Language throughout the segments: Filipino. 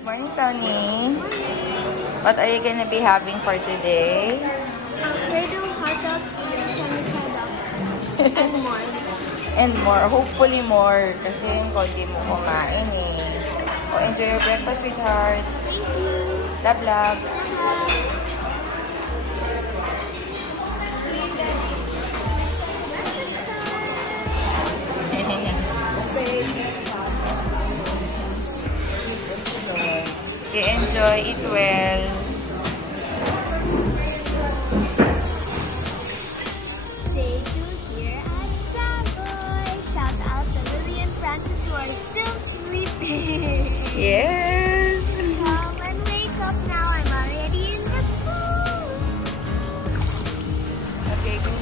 Morning, Tony. What are you gonna be having for today? Alfredo, hot dog, and more. And more. Hopefully more. Kasi yung konti mo kumain eh. Oh, enjoy your breakfast, sweetheart. Thank you. Love, love. Okay, enjoy. Eat well. Day 2 here at Savoy. Shout out to Lily and Francis who are still sleeping. Yes. Come and wake up now. I'm already in the pool. Okay, go.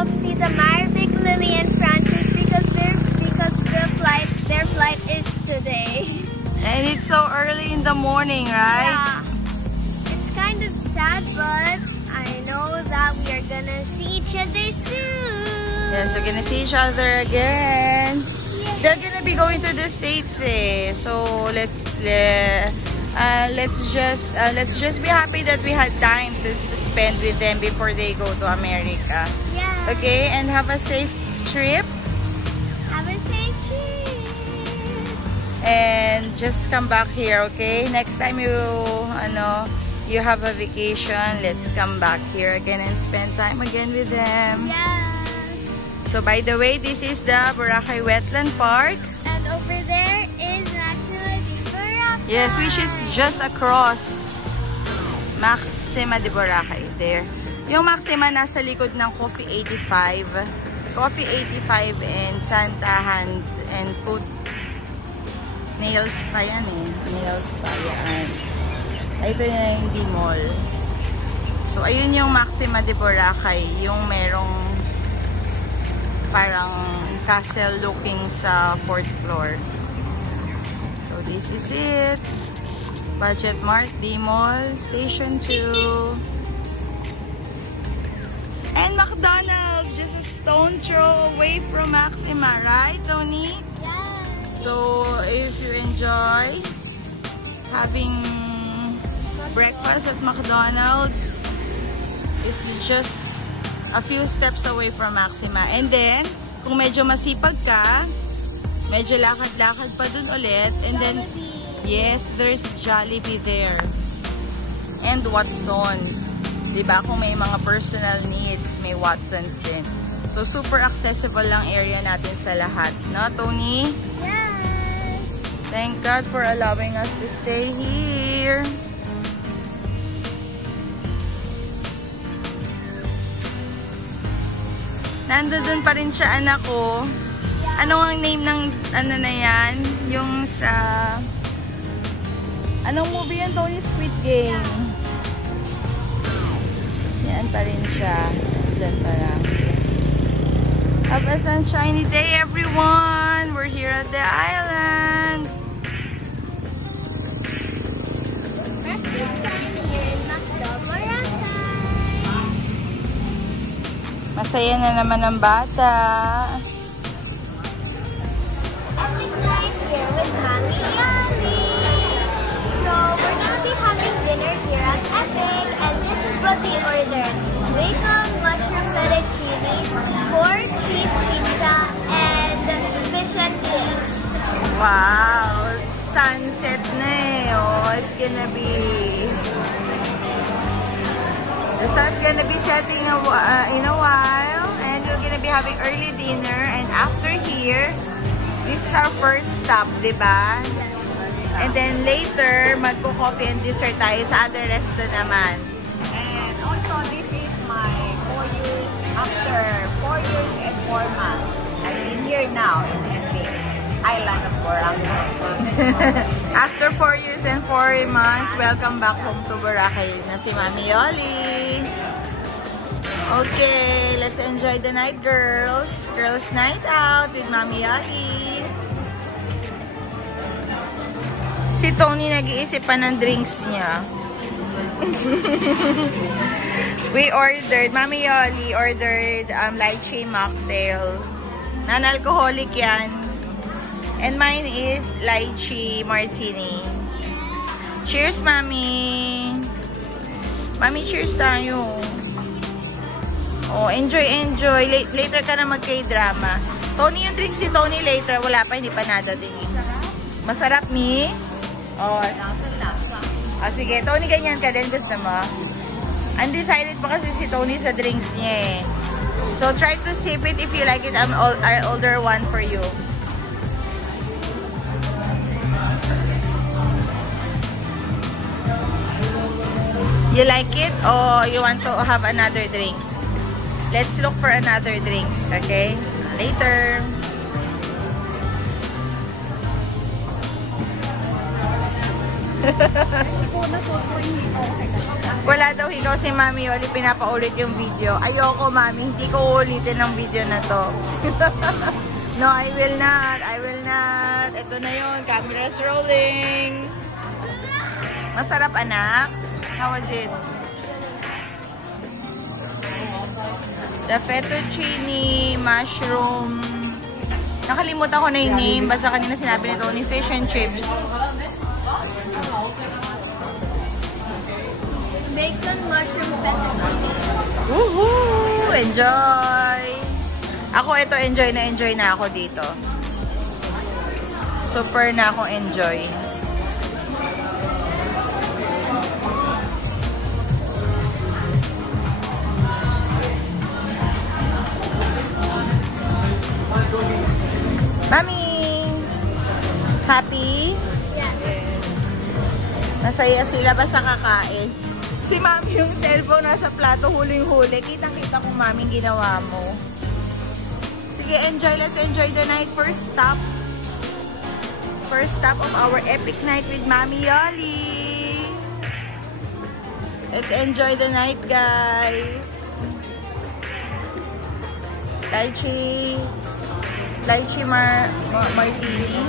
Tita Marvic, Lily, and Francis because their flight is today. And it's so early in the morning, right? Yeah. It's kind of sad, but I know that we are gonna see each other soon. Yes, we're gonna see each other again. Yeah. They're gonna be going to the States, eh? So let's just be happy that we had time to spend with them before they go to America. Yeah. Okay, and have a safe trip. Have a safe trip. And just come back here, okay? Next time you have a vacation, let's come back here again and spend time again with them. Yeah. So by the way, this is the Boracay Wetland Park. And over there is Maxima de Boracay. Yes, which is just across Maxima de Boracay there. Yung Maxima nasa likod ng Coffee 85. Coffee 85 and Santa Hand and Food. Nails pa yan eh. Nails pa yan. Ito yung D-Mall. So, ayun yung Maxima de Boracay. Yung merong parang castle looking sa 4th floor. So, this is it. Budget Mart, D-Mall, Station 2. And McDonald's, just a stone throw away from Maxima, right, Tony? Yeah. So, if you enjoy having breakfast at McDonald's, it's just a few steps away from Maxima. And then, kung medyo masipag ka, medyo lakad-lakad pa dun ulit. And then, yes, there's Jollibee there. And Watson's. Diba? Kung may mga personal needs, may Watson's din. So, super accessible lang area natin sa lahat. No, Tony? Yes. Thank God for allowing us to stay here. Nandun pa rin siya, anak ko. Ano ang name ng ano na yan? Yung sa... Anong movie yan, Tony? Squid Game. Yan pa rin siya. Diyan pa lang. Have a sunshiny day, everyone! We're here at the island. Breakfast time here in Macdo, Boracay. Masaya na naman ang bata. Epic night here with Mami Yummy. So, we're gonna be having dinner here at Epic, and this is what we ordered. Bacon, mushroom fettuccine, pork cheese pizza, and fish and chips. Wow! Sunset na eh. Oh, it's gonna be... The sun's gonna be setting in a while, and we're gonna be having early dinner, and after here, this is our first stop, diba? And then later, magko-coffee and dessert tayo sa other resto naman. And also, this is my 4 years, after 4 years and 4 months. I've been here now in Epic Island of Boracay. Boracay. After 4 years and 4 months, welcome back home to Boracay na si Mami Yoli. Okay, let's enjoy the night, girls. Girls night out with Mami Yoli. Si Tony nag-iisip pa ng drinks niya. We ordered, Mami Yoli ordered lychee mocktail. Non-alcoholic yan. And mine is lychee martini. Cheers, Mami. Mami, cheers tayo. Oh, enjoy, enjoy. Later ka na mag-K-drama. Tony, yung drinks ni Tony later. Wala pa, hindi pa nadating. Masarap, Mi? Oh, sige. Tony, ganyan ka din. Gusto mo? Undecided pa kasi si Tony sa drinks niya eh. So, try to sip it if you like it. I'll order one for you. You like it or you want to have another drink? Let's look for another drink, okay? Later. Wala daw higaw si Mami Yoli, pinapaulit yung video. Ayoko, Mami, hindi ko ulitin ang video na to. No, I will not. I will not. Ito na yun. Camera's rolling. Masarap, anak. How was it? The fettuccine, mushroom. Nakalimutan ko na yung name. Basta kanina sinabi ni Tony, fish and chips. Bacon, mushroom, fettuccine. Woohoo! Enjoy! Ako, ito, enjoy na ako dito. Super na akong enjoy. Mami! Happy? Yes. Masaya sila basta kakain. Si Mami yung cellphone nasa plato, huling-huli. Kitang-kita kung Mami ginawa mo. Sige, enjoy. Let's enjoy the night. First stop of our epic night with Mami Yoli. Let's enjoy the night, guys. Lychee martini.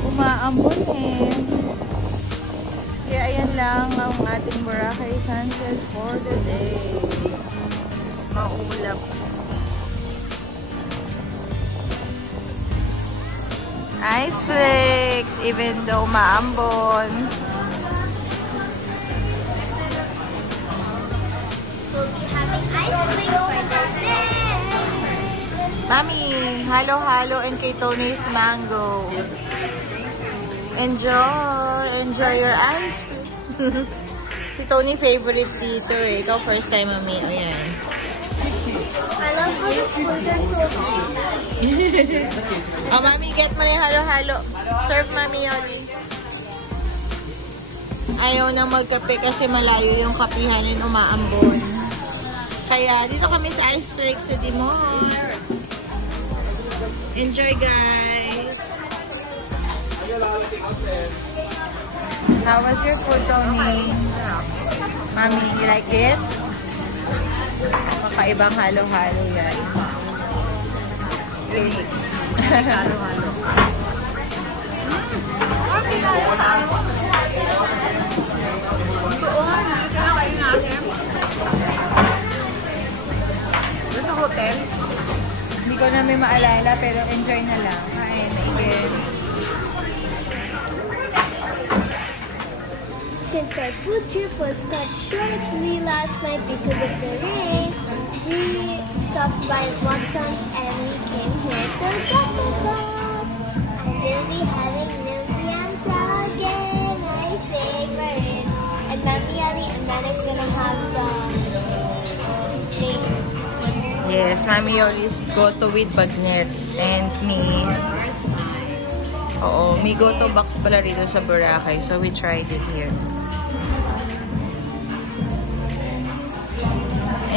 Umaambon eh. Kaya ayan lang ang ating Boracay sunset for the day. Maulap. Ice flakes even though maambon. We'll be having ice flakes for the day. Mami, halo-halo and kay Tony's mango. Enjoy your ice cream. Si Tony favorite dito eh. Ikaw first time, Mami. Ayan. I love how the spoons are so big. Oh, Mami, get mo na yung halo-halo. Serve, Mami Yoli. Ayaw na magkape kasi malayo yung kapihanin umaambon. Kaya dito kami sa Ice Flakes sa Dimor. Enjoy, guys. How was your food, Tony? Mami, you like it? Makaibang halo-halo yan. Okay. Halo-halo. Doon, hindi ka na kayo natin. ko na may maalala, pero enjoy na lang. Kain, again. Since our food trip was cut short last night because of the rain, we stopped by Watson and we came here to Galapagos. And we'll be having Lumpianta again, my favorite. And Mami Ali and Nana's gonna have the thing. Yes, Mami Yoli's go-to with bagnet. And me. Oo, may go-to box pala rito sa Boracay. So, we tried it here.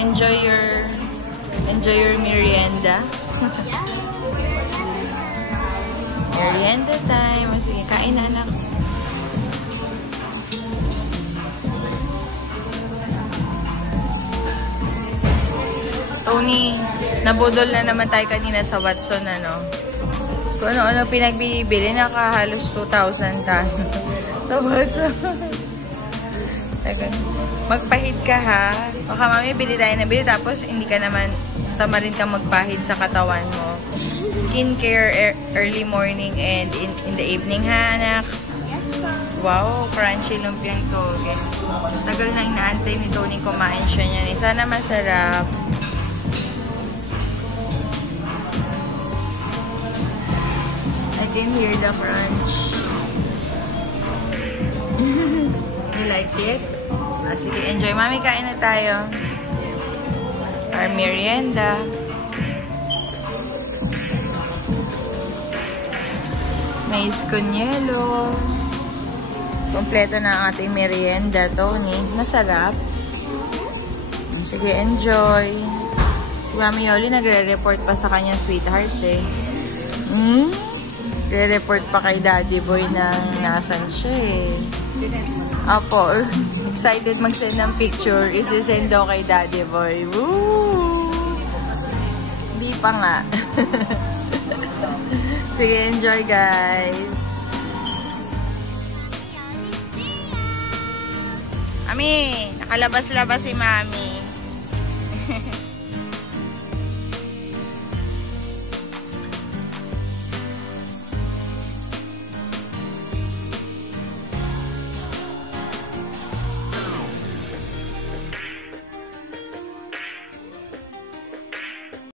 Enjoy your merienda. Merienda time. Sige, kain na, anak. Tony, nabudol na naman tayo kanina sa Watson, ano? Kung ano-ano pinagbibili, nakahalos 2,000 tayo. Sa Watson. Magpahid ka, ha? Baka mami, bili tayo na bili, tapos hindi ka naman, tama rin kang magpahid sa katawan mo. Skincare early morning and in the evening, ha, anak? Wow, crunchy lumpiang toge. Tagal na inaantay ni Tony kumain siya niyan. Sana masarap. I can hear the crunch. You like it? Ah, sige, enjoy. Mami, kain na tayo. Our merienda. Mais con yelo. Kompleto na ang ating merienda, Tony. Masarap. Sige, enjoy. Si Mami Yoli nagre-report pa sa kanyang sweetheart, eh. Nagre-report pa kay Daddy Boy na nasan siya, eh. Apo, excited mag-send ng picture. Isi-send daw kay Daddy Boy. Woo! Hindi pa nga. Sige, enjoy, guys. Mami, nakalabas-labas si Mami.